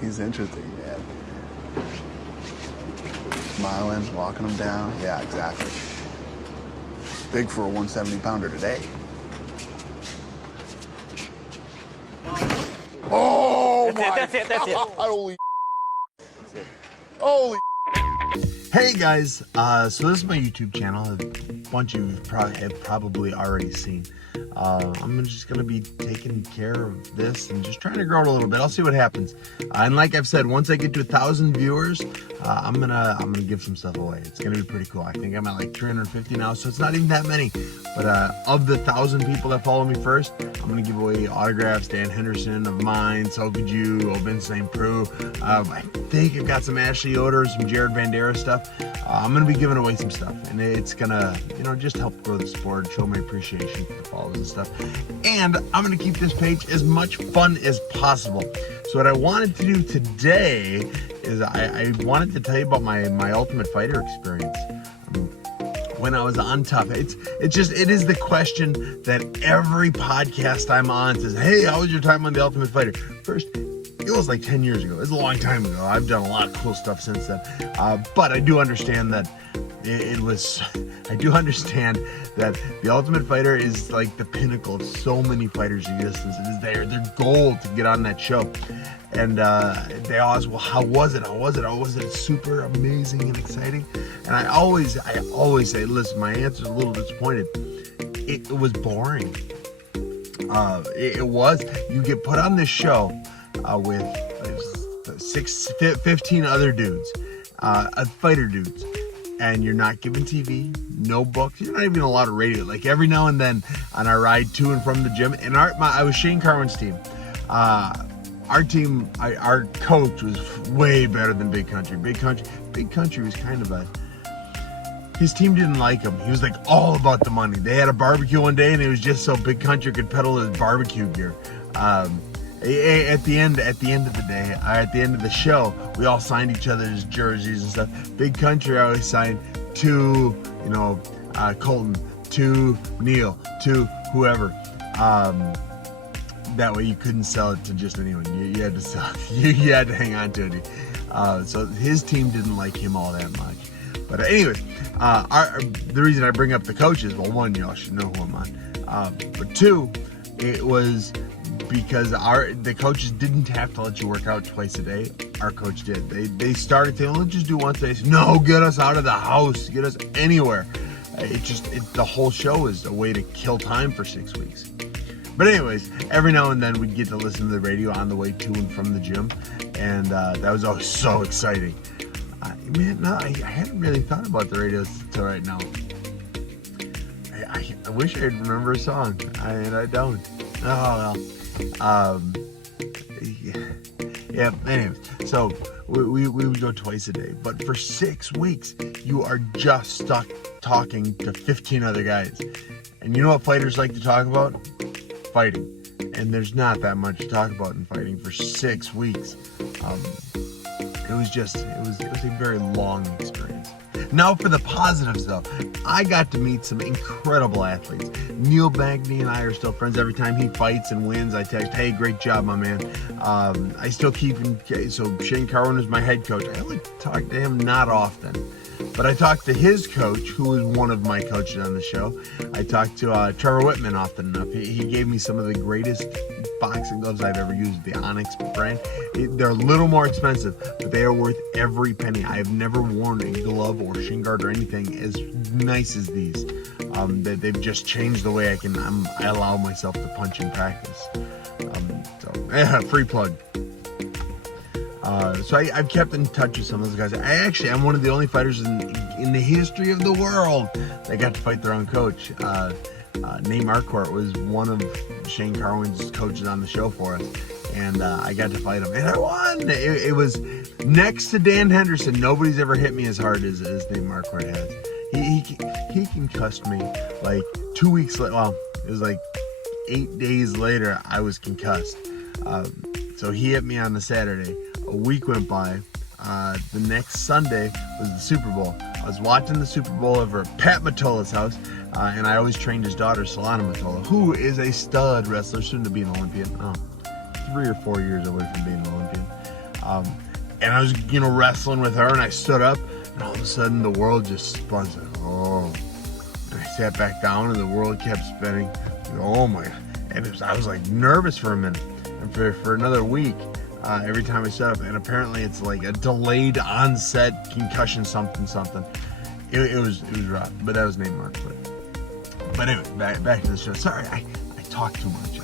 He's interesting, man. Smiling, walking him down. Yeah, exactly. Big for a 170-pounder today. Oh That's it. Holy. Holy. Hey guys, so this is my YouTube channel. A bunch of you have probably already seen. I'm just gonna be taking care of this and just trying to grow it a little bit. I'll see what happens. And like I've said, once I get to 1,000 viewers, I'm gonna give some stuff away. It's gonna be pretty cool. I think I'm at like 350 now, so it's not even that many. But of the 1,000 people that follow me first, I'm gonna give away autographs. Dan Henderson of mine, so could you, Obin St. Preux. I think I've got some Ashley Yoder, some Jared Bandera stuff. I'm gonna be giving away some stuff, and it's gonna, just help grow the sport, show my appreciation for the followers and stuff. And I'm gonna keep this page as much fun as possible. So what I wanted to do today is I wanted to tell you about my Ultimate Fighter experience. When I was on Tough, it is the question that every podcast I'm on says, hey, how was your time on the Ultimate Fighter? First, it was like 10 years ago. It was a long time ago. I've done a lot of cool stuff since then. But I do understand that I do understand that the Ultimate Fighter is like the pinnacle of so many fighters' existence. It is their goal to get on that show. And they always, well, how was it? How was it? Oh, was it super amazing and exciting? And I always say, listen, my answer's a little disappointed. It was boring. It was. You get put on this show with 15 other dudes, fighter dudes, and you're not given TV, no books, you're not even allowed radio. Like every now and then on our ride to and from the gym, and I was Shane Carwin's team. Our team, our coach was way better than Big Country. Big Country was kind of his team didn't like him. He was like all about the money. They had a barbecue one day, and it was just so Big Country could peddle his barbecue gear. At the end of the day, at the end of the show, we all signed each other's jerseys and stuff. Big Country always signed to, Colton, to Neil, to whoever. That way you couldn't sell it to just anyone. You had to sell it. You had to hang on to it. So his team didn't like him all that much. But anyway, the reason I bring up the coaches, well, one, y'all should know who I'm on. But two, it was because the coaches didn't have to let you work out twice a day. Our coach did. They started saying, let's just do once a day. Said, no, get us out of the house. Get us anywhere. The whole show is a way to kill time for 6 weeks. But anyways, every now and then we'd get to listen to the radio on the way to and from the gym. And that was always so exciting. I hadn't really thought about the radio until right now. I wish I'd remember a song, and I don't. Oh well. Yeah. Anyways, so we would go twice a day, but for 6 weeks you are just stuck talking to 15 other guys. And you know what fighters like to talk about? Fighting. And there's not that much to talk about in fighting for 6 weeks. It was a very long experience. Now for the positives though, I got to meet some incredible athletes. Neil Bagney and I are still friends. Every time he fights and wins, I text, hey, great job, my man. I still keep him, so Shane Carwin is my head coach. I only talk to him not often, but I talked to his coach, who is one of my coaches on the show. I talked to Trevor Whitman often enough. He gave me some of the greatest boxing gloves I've ever used, the Onyx brand. They're a little more expensive, but they are worth every penny. I have never worn a glove or shin guard or anything as nice as these. They've just changed the way I allow myself to punch in practice. Free plug. So I've kept in touch with some of those guys. I'm one of the only fighters in the history of the world that got to fight their own coach. Nate Marquardt was one of Shane Carwin's coaches on the show for us, and I got to fight him, and I won. It was next to Dan Henderson. Nobody's ever hit me as hard as Nate Marquardt has. He concussed me like 2 weeks later. Well, it was like 8 days later I was concussed. So he hit me on the Saturday. A week went by. The next Sunday was the Super Bowl. I was watching the Super Bowl over at Pat Matola's house, and I always trained his daughter, Solana Matola, who is a stud wrestler, soon to be an Olympian. Oh, 3 or 4 years away from being an Olympian. And I was, wrestling with her, and I stood up, and all of a sudden the world just spun. Oh. And I sat back down, and the world kept spinning. Oh my God. And I was like nervous for a minute. And for another week, every time I stood up, and apparently it's like a delayed onset concussion something. It was rough, but that was Nate Mark. But anyway, back to the show. Sorry, I talk too much.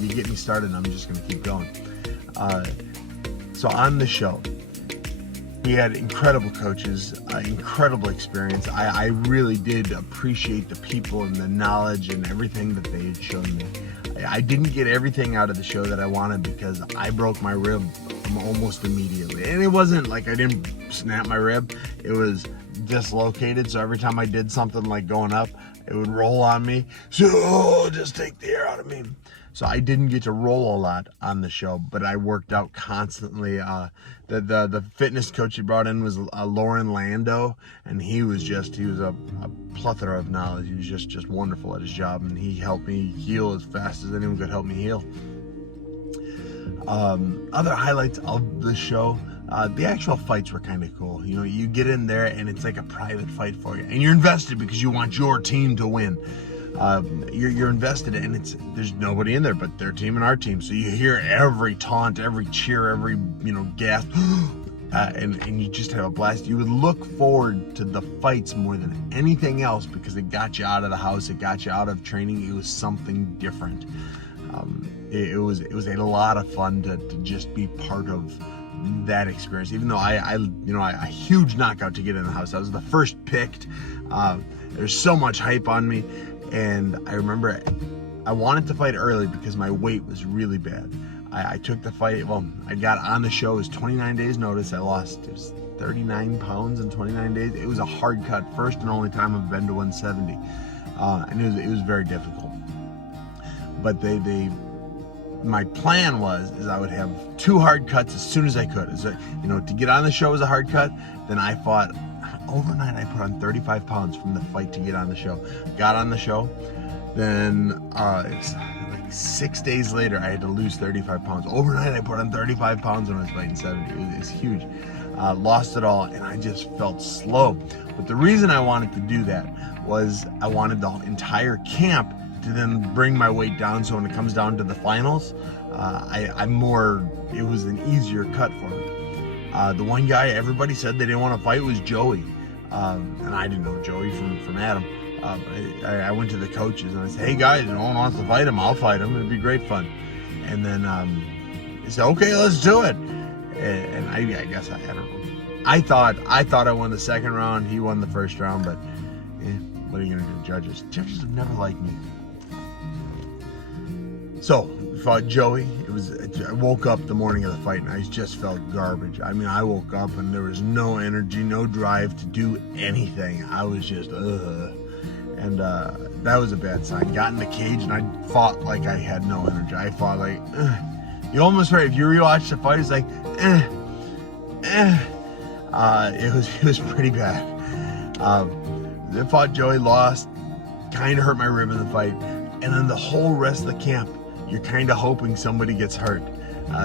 You get me started, and I'm just going to keep going. So on the show, we had incredible coaches, incredible experience. I really did appreciate the people and the knowledge and everything that they had shown me. I didn't get everything out of the show that I wanted because I broke my rib almost immediately. And it wasn't like I didn't snap my rib. It was dislocated. So every time I did something like going up, it would roll on me. So just take the air out of me. So I didn't get to roll a lot on the show, but I worked out constantly. The fitness coach he brought in was Lauren Lando, and he was a plethora of knowledge. He was just wonderful at his job, and he helped me heal as fast as anyone could help me heal. Other highlights of the show, the actual fights were kind of cool. You get in there and it's like a private fight for you, and you're invested because you want your team to win. You're invested, and there's nobody in there but their team and our team. So you hear every taunt, every cheer, every gasp, and you just have a blast. You would look forward to the fights more than anything else because it got you out of the house, it got you out of training. It was something different. It was a lot of fun to just be part of that experience. Even though I a huge knockout to get in the house. I was the first picked. There's so much hype on me. And I remember I wanted to fight early because my weight was really bad. I took the fight, I got on the show, it was 29 days notice. It was 39 pounds in 29 days. It was a hard cut, first and only time I've been to 170. And it was very difficult. But my plan is I would have 2 hard cuts as soon as I could. To get on the show was a hard cut. Then I fought. Overnight, I put on 35 pounds from the fight to get on the show. Got on the show, then it was like 6 days later, I had to lose 35 pounds. Overnight, I put on 35 pounds when I was fighting 70. It was huge. Lost it all, and I just felt slow. But the reason I wanted to do that was I wanted the entire camp to then bring my weight down, so when it comes down to the finals, it was an easier cut for me. The one guy everybody said they didn't want to fight was Joey. And I didn't know Joey from Adam. I went to the coaches and I said, hey guys, no one wants to fight him, I'll fight him, it'd be great fun. And then he said, okay, let's do it. And I guess I don't know. I thought I won the second round, he won the first round, but what are you gonna do? Judges have never liked me. So we fought Joey. I woke up the morning of the fight and I just felt garbage. I woke up and there was no energy, no drive to do anything. I was just and that was a bad sign. Got in the cage and I fought like I had no energy. I fought like you almost heard, if you rewatch the fight, it's like it was pretty bad. I fought Joey, lost, kind of hurt my rib in the fight, and then the whole rest of the camp, you're kind of hoping somebody gets hurt,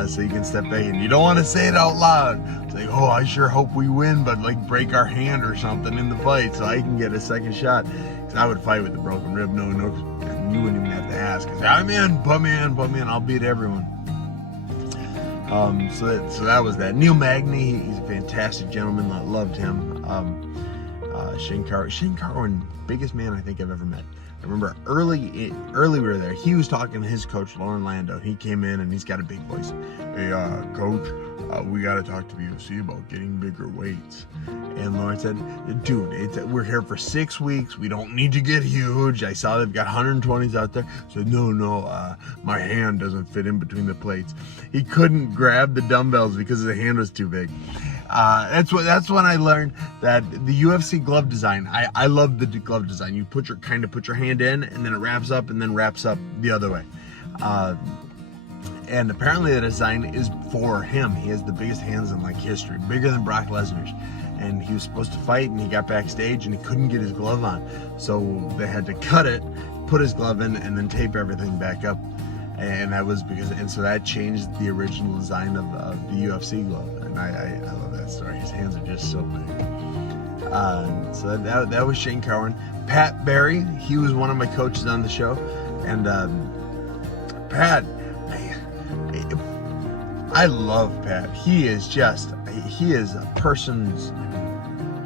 so you can step back, and you don't want to say it out loud. It's like, oh, I sure hope we win, but like break our hand or something in the fight so I can get a second shot. Because I would fight with a broken rib, no, and you wouldn't even have to ask. I say, I'm in, put me in, I'll beat everyone. So that was that. Neil Magny, he's a fantastic gentleman. I loved him. Shane Carwin, biggest man I think I've ever met. I remember early we were there, he was talking to his coach, Lauren Lando. He came in and he's got a big voice. Hey, coach, we got to talk to the UFC about getting bigger weights. And Lauren said, dude, we're here for 6 weeks. We don't need to get huge. I saw they've got 120s out there. I said, no, my hand doesn't fit in between the plates. He couldn't grab the dumbbells because his hand was too big. That's when I learned that the UFC glove design, I love the glove design. You put your hand in and then it wraps up and then wraps up the other way. And apparently the design is for him. He has the biggest hands in history, bigger than Brock Lesnar's. And he was supposed to fight and he got backstage and he couldn't get his glove on. So they had to cut it, put his glove in, and then tape everything back up. and that was because, and so that changed the original design of the UFC glove, and I love that story. His hands are just so big. So that was Shane Cowan. Pat Barry, he was one of my coaches on the show, and Pat, I love Pat. He is a person's.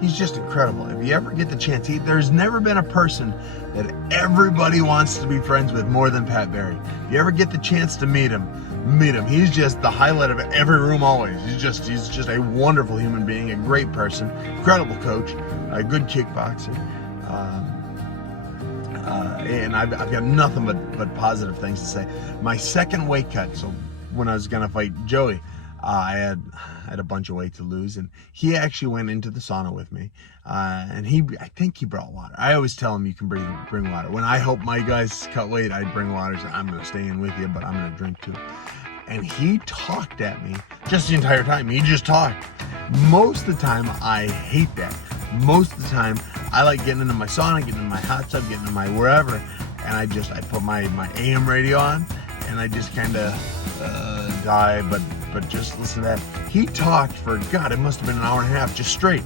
He's just incredible. If you ever get the chance, there's never been a person that everybody wants to be friends with more than Pat Barry. If you ever get the chance to meet him. He's just the highlight of every room always. He's just a wonderful human being, a great person, incredible coach, a good kickboxer. And I've got nothing but positive things to say. My second weight cut, so when I was gonna fight Joey, I had a bunch of weight to lose, and he actually went into the sauna with me, and I think he brought water. I always tell him you can bring water. When I help my guys cut weight, I bring water. So I'm gonna stay in with you, but I'm gonna drink too. And he talked at me just the entire time. He just talked. Most of the time, I hate that. Most of the time, I like getting into my sauna, getting in my hot tub, getting in my wherever, and I put my AM radio on, and I just kind of die, but just listen to that. He talked for, God, it must have been an hour and a half, just straight.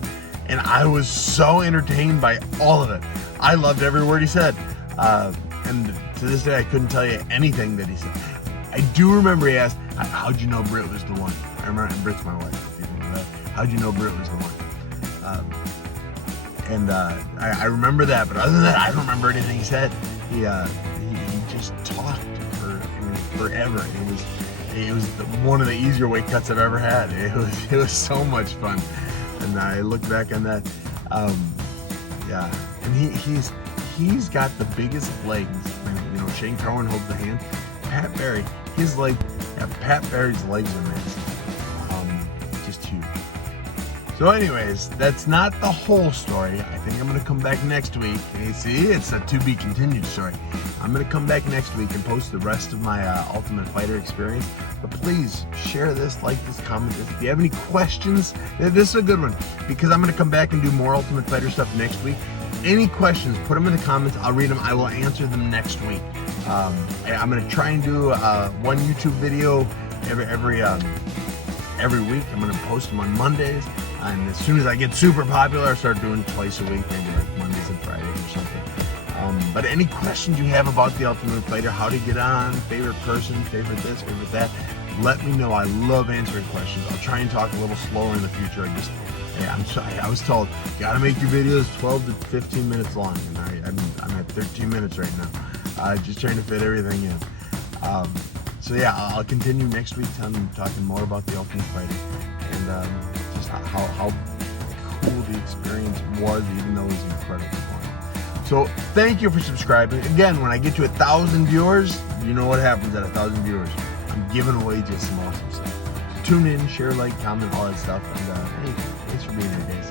And I was so entertained by all of it. I loved every word he said. And to this day, I couldn't tell you anything that he said. I do remember he asked, how'd you know Britt was the one? I remember, and Britt's my wife, if you didn't know that. How'd you know Britt was the one? I remember that, but other than that, I don't remember anything he said. He just talked forever. It was one of the easier weight cuts I've ever had. It was so much fun, and I look back on that. Yeah, and he's got the biggest legs. You know, Shane Cowan holds the hand. Pat Barry, Pat Barry's legs are massive. Just huge. So anyways, that's not the whole story. I think I'm going to come back next week. You see, it's a to be continued story. I'm going to come back next week and post the rest of my Ultimate Fighter experience. But please share this, like this, comment this. If you have any questions, this is a good one, because I'm going to come back and do more Ultimate Fighter stuff next week. Any questions, put them in the comments. I'll read them. I will answer them next week. I'm going to try and do one YouTube video every week. I'm going to post them on Mondays. And as soon as I get super popular, I'll start doing twice a week, maybe like Mondays and Fridays or something. But any questions you have about the Ultimate Fighter, how to get on, favorite person, favorite this, favorite that, let me know. I love answering questions. I'll try and talk a little slower in the future. I was told, you gotta make your videos 12 to 15 minutes long, and I'm at 13 minutes right now. Just trying to fit everything in. So yeah, I'll continue next week talking more about the Ultimate Fighter, and just how cool the experience was, even though it was incredibly fun. So thank you for subscribing. Again, when I get to 1,000 viewers, you know what happens at 1,000 viewers. I'm giving away just some awesome stuff. So tune in, share, like, comment, all that stuff. And hey, thanks for being here, guys.